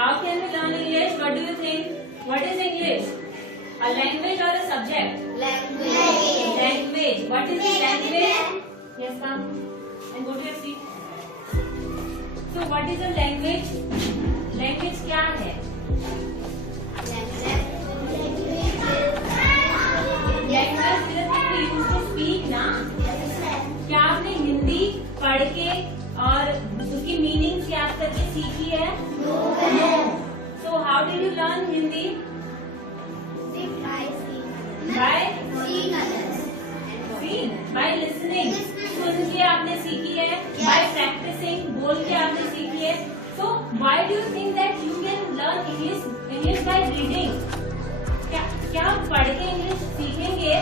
how can we learn English? What do you think? What is English? A language or a subject? Language. Language. What is the language? Yes, come and go to your seat. So what is a language? Language क्या है? Language is the thing we use to speak ना? क्या आपने हिंदी पढ़ के और उसकी meaning याद करके सीखी है? No. So how did you learn Hindi? By listening. सुन के आपने सीखी है. By practicing. बोल के आपने सीखी है. So why do you think that you can learn English by reading? क्या आप पढ़ के इंग्लिश सीखेंगे?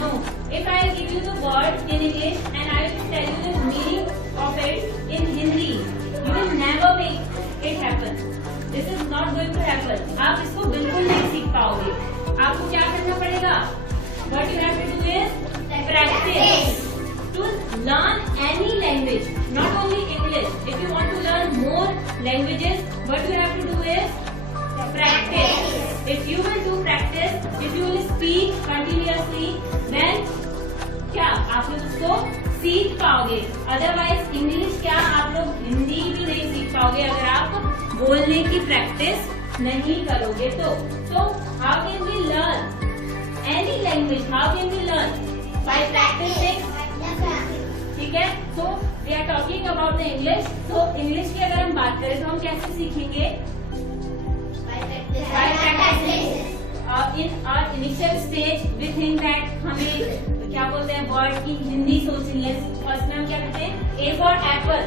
No. If I give you the word in English and I will tell you the meaning of it in Hindi, you will never make it happen. This is not going to happen. आप इसको बिल्कुल नहीं सीख पाओगे. आपको क्या करना पड़ेगा? What you have to do is practice. To learn any language, not only English. If you want to learn more languages, what you have to do is practice. If you will do practice, if you will speak continuously, then क्या आप लोग उसको सीख पाओगे. Otherwise English क्या आप लोग हिंदी भी नहीं सीख पाओगे अगर आप बोलने की प्रैक्टिस नहीं करोगे तो. So how can we learn any language? How can we learn? By practicing. ठीक है. So we are talking about the English. So English की अगर हम बात करें तो हम कैसे सीखेंगे? By practicing. In our initial stage we think that हमें क्या बोलते हैं वर्ड की हिंदी सोचनी है. फर्स्ट में हम क्या करते हैं? A for Apple.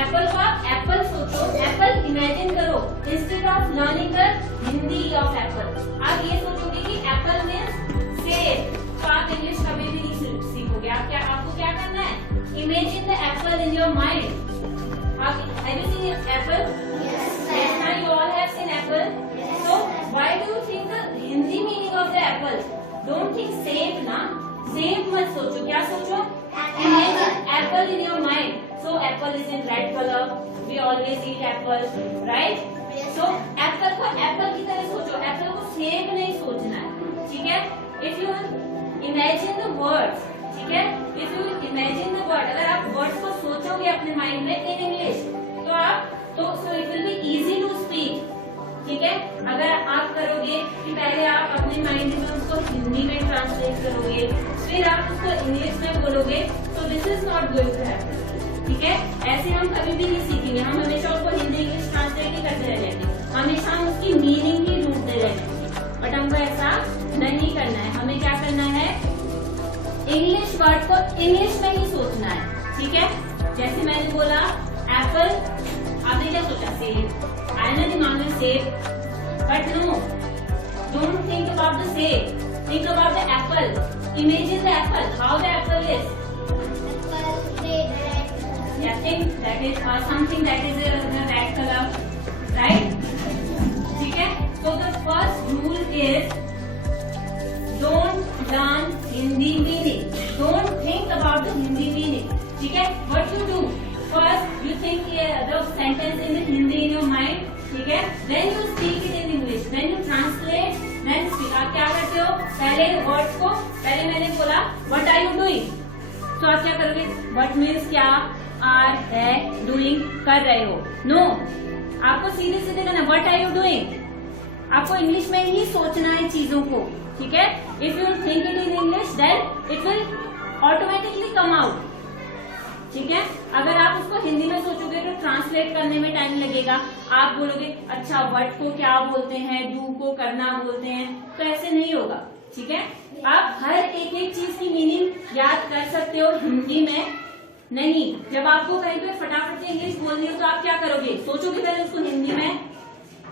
एप्पल को आप एप्पल सोचो, एप्पल इमेजिन करो instead of learning the Hindi of Apple. आप ये सोचोगे कि एप्पल मीन्स सेब. तो आप इंग्लिश कभी भी नहीं सीखोगे. आपको क्या करना है? Imagine the apple in your mind. Have you seen apple? Yes. Now you all have seen apple. Yes. So why do you think the Hindi meaning of the apple? Don't think same ना. Same मत सोचो. क्या सोचो? Imagine apple in your mind. So apple is in red color. We always eat apple, right? Yes. So apple को apple की तरह सोचो. Apple को सेब नहीं सोचना है. ठीक है? If you imagine the words, ठीक है? If you imagine the word, अगर आप वर्ड्स को सोचोगे अपने माइंड में in English, तो so it will be easy to speak. ठीक है. अगर आप करोगे कि पहले आप अपने माइंड में उसको हिंदी में ट्रांसलेट करोगे, फिर आप उसको इंग्लिश में बोलोगे, तो this is not going to happen. ठीक है. ऐसे हम कभी भी नहीं सीखेंगे. हम हमेशा उसको हिंदी इंग्लिश ट्रांसलेट ही करते रह जाएंगे. हमेशा हम उसकी मीनिंग ही ढूंढते रहेंगे. बट हमको ऐसा नहीं करना है. हमें क्या करना है? इंग्लिश वर्ड को इंग्लिश में ही सोचना है. ठीक है. जैसे मैंने बोला एप्पल, आपने क्या सोचा? सेब. आया ना दिमाग में सेब. But no, don't think about the seb. Think about the apple. Imagine the apple. How the apple is. Think that is or something that is a red color, right? ठीक है. So the first rule is don't learn Hindi meaning. Don't think about the Hindi meaning. ठीक है. What you do? First you think the sentence in Hindi in your mind. ठीक है. Then you speak it in English. When you translate, then speak. आप क्या करते हो? पहले words को पहले मैंने बोला what are you doing? तो आप क्या करोगे? What means क्या? आर है डूइंग कर रहे हो. नो, आपको सीधे सीधे करना. What are you doing. आपको इंग्लिश में ही सोचना है चीजों को. ठीक है. If you think it in English then it will automatically come out. ठीक है. अगर आप उसको हिंदी में सोचोगे तो ट्रांसलेट करने में टाइम लगेगा. आप बोलोगे अच्छा व्हाट को क्या बोलते हैं, डू को करना बोलते हैं, तो ऐसे नहीं होगा. ठीक है. आप हर एक चीज की मीनिंग याद कर सकते हो हिंदी में नहीं. जब आपको कहीं पे फटाफट से इंग्लिश बोलनी हो तो आप क्या करोगे? सोचोगे पहले उसको हिंदी में.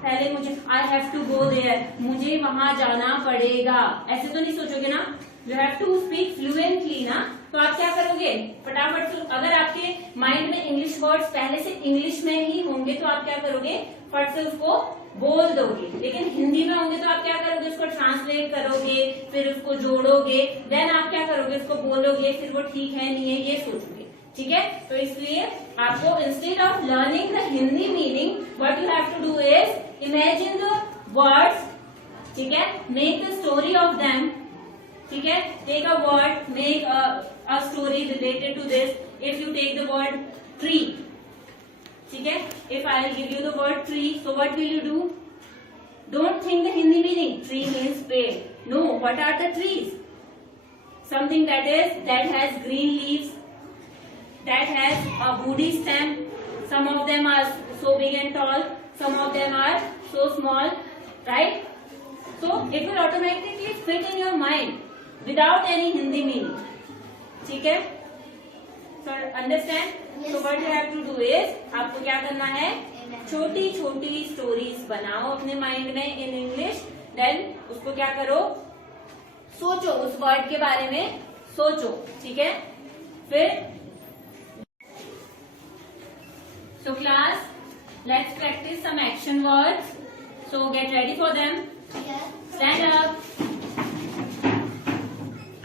पहले मुझे I have to go there, मुझे वहां जाना पड़ेगा, ऐसे तो नहीं सोचोगे ना. You have to speak fluently ना. तो आप क्या करोगे? फटाफट से. अगर आपके माइंड में इंग्लिश वर्ड्स पहले से इंग्लिश में ही होंगे तो आप क्या करोगे? फट से उसको बोल दोगे. लेकिन हिंदी में होंगे तो आप क्या करोगे? उसको ट्रांसलेट करोगे, फिर उसको जोड़ोगे, देन आप क्या करोगे? उसको बोलोगे, फिर वो ठीक है नहीं है ये सोचोगे. ठीक है, तो इसलिए आपको instead of learning the Hindi meaning what you have to do is imagine the words, ठीक है, make the story of them, ठीक है, take a word, make a story related to this. If you take the word tree, ठीक है, if I will give you the word tree, so what will you do? Don't think the Hindi meaning. Tree means peड़. No, what are the trees? Something that has green leaves, that has a woody stem. Some of them are so big and tall, some of them are so small, right? So it will automatically fit in your mind without any Hindi meaning. ठीक है? So understand? Yes. So what you have to do is, आपको क्या करना है? छोटी छोटी stories बनाओ अपने माइंड में इन इंग्लिश. देन उसको क्या करो? सोचो, उस वर्ड के बारे में सोचो, ठीक है. फिर so class, let's practice some action words. So get ready for them. Stand up.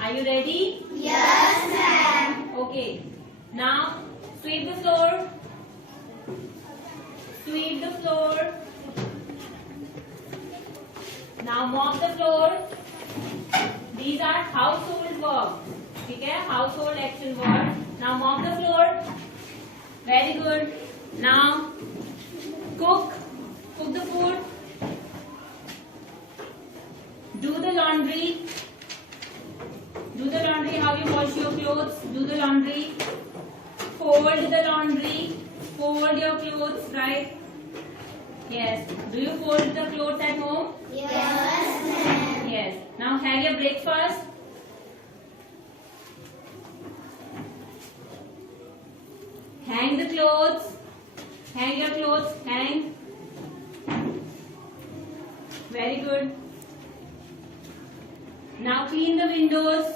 Are you ready? Yes, ma'am. Okay, now sweep the floor. Sweep the floor. Now mop the floor. These are household work. ठीक है, household action words. Now mop the floor. Very good. Now cook the food. Do the laundry. Do the laundry. How you wash your clothes? Do the laundry. Fold the laundry. Fold your clothes, right? Yes. Do you fold the clothes at home? Yes, ma'am. Yes. Now have your breakfast. Hang the clothes. Hang your clothes. Hang. Very good. Now clean the windows.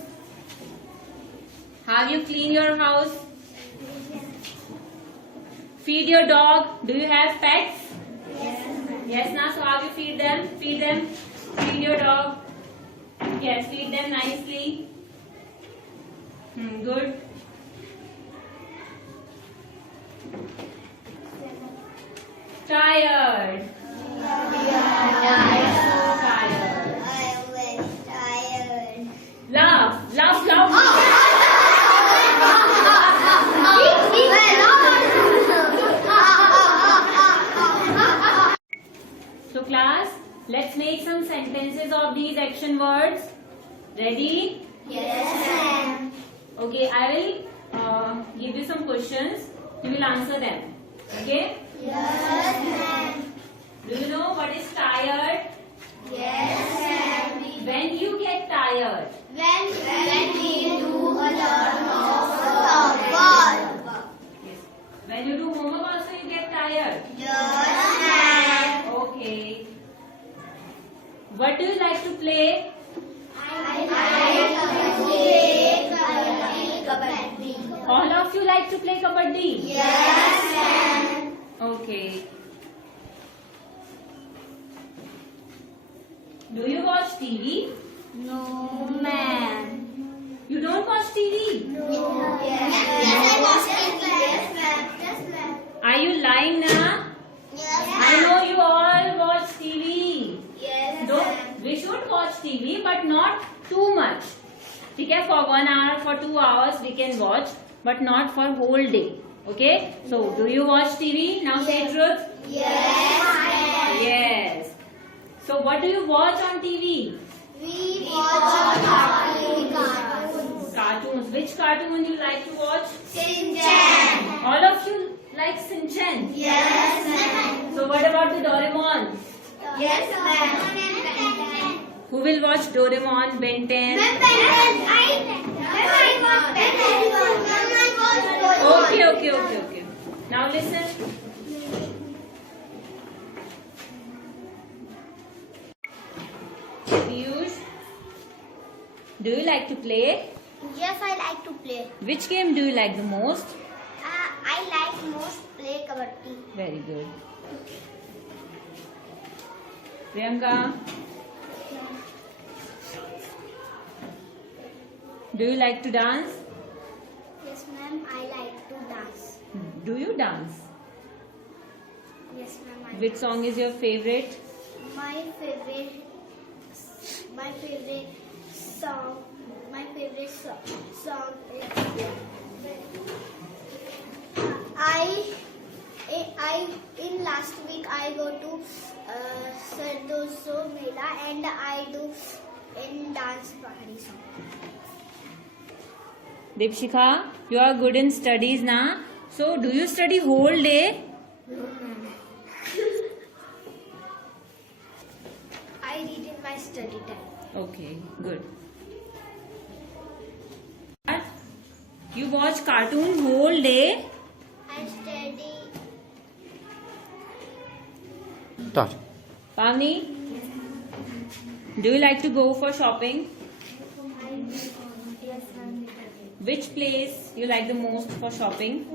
Have you clean your house? Feed your dog. Do you have pets? Yes, ma'am. Yes, now so how you feed them? Feed them. Feed your dog. Yes, feed them nicely. Good. Tired. We are tired. So tired. I am very tired. Laugh. Laugh loud. So class, let's make some sentences of these action words. Ready? Yes, ma'am. Okay, I will give you some questions. You will answer them. Okay? Yes, ma'am. Do you know what is tired? Yes, ma'am. When you get tired. When we do a lot of work. Yes. When you do homework also you get tired. Yes, ma'am. Okay. What do you like to play? I like to play kabaddi. All of you like to play kabaddi? Yes, ma'am. Okay. Do you watch TV? No, ma'am. You don't watch TV? No. Yes, I watch TV. Yes, ma'am. Yes, ma'am. Are you lying now? Yes, I know you all watch TV. Yes, Don't, we should watch TV but not too much. ठीक है, for 1 hour, for 2 hours we can watch but not for whole day. Okay? So, do you watch TV? Now say truth. Yes, ma'am. Yes. So, what do you watch on TV? We watch cartoons. Cartoons. Which cartoon you like to watch? Shinchan. All of you like Shinchan. Yes, ma'am. So, what about the Doraemon? Yes, ma'am. Who will watch Doraemon, Ben 10? Okay. Now listen. Piyush, do you like to play? Yes, I like to play. Which game do you like the most? I like most play kabaddi. Very good. Priyanka, do you like to dance? Yes, Yes, ma'am. I like to dance. Do you dance? Yes, ma'am. Which song is your favorite? My favorite song. My favorite song is I in last week I go to Sardoso Mela and I do in dance party song. Deepshika, you are good in studies now. So, do you study whole day? I read in my study time. Okay, good. You watch cartoon whole day? I study. Start. Pavni, do you like to go for shopping? Yes, ma'am. Which place you like the most for shopping?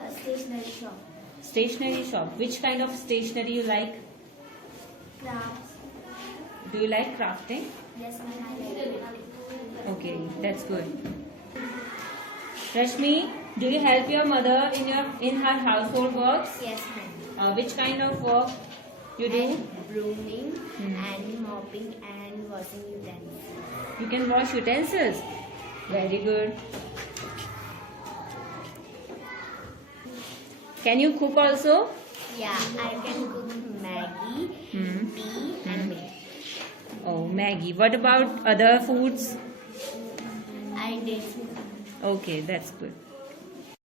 A stationery shop. Stationery shop. Which kind of stationery you like? Crafts. Do you like crafting? Yes, ma'am. I like. Okay, that's good. Rashmi, do you help your mother in her household works? Yes, ma'am. Which kind of work you do? Brooming and mopping and washing utensils. You can wash utensils. Very good. Can you cook also? Yeah, I can cook Maggie, tea, and milk. Oh, Maggie. What about other foods? I did. Okay, that's good.